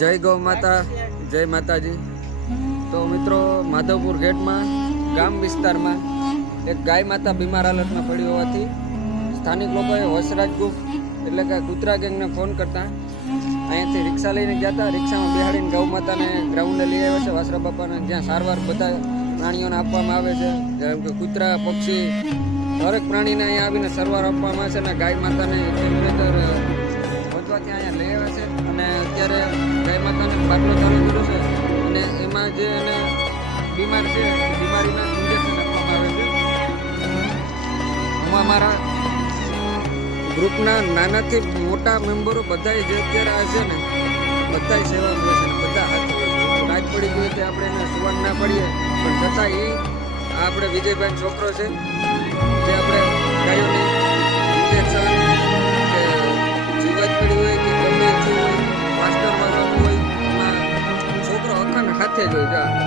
જય ગૌ માતા, જય માતાજી। તો મિત્રો, માધવપુર ગેટમાં ગામ વિસ્તારમાં એક ગાય માતા બીમાર હાલતમાં પડી હોવાથી સ્થાનિક લોકોએ વસરાજ ગ્રુપ એટલે કે કૂતરા ગેંગને ફોન કરતા અહીંયાથી રિક્ષા લઈને ગયા હતા। રિક્ષામાં બેહાડીને ગૌ માતાને ગ્રાઉન્ડે લઈ આવ્યા છે વાસરા બાપાને, જ્યાં સારવાર બધા પ્રાણીઓને આપવામાં આવે છે, જેમ કે કૂતરા, પક્ષી, દરેક પ્રાણીને અહીંયા આવીને સારવાર આપવામાં આવે છે અને ગાય માતાને ટેમ્પરેચર પહોંચવાથી અહીંયા લઈ આવ્યા છે અને અત્યારે ગાય માતાને બાટલો ચાલુ કર્યો છે અને એમાં જે એને બીમાર છે બીમારીના ઇન્જેક્શન આપવામાં આવે છે। હું અમારા ગ્રુપના નાનાથી મોટા મેમ્બરો બધાય જે અત્યારે આ છે ને બધાય સેવા મળે છે, બધા હાથ રાત પડી ગઈ તે આપણે એને સુવાન ના પડીએ, પણ છતાં એ આપણે વિજયભાઈ છોકરો છે જે આપણે ગાયોની ઇન્જેક્શન કે જીવાત પડી હોય કે ગમે તે હોય, માસ્ટર મારવાનું હોય, એમાં છોકરો અખાને હાથે જ હોય।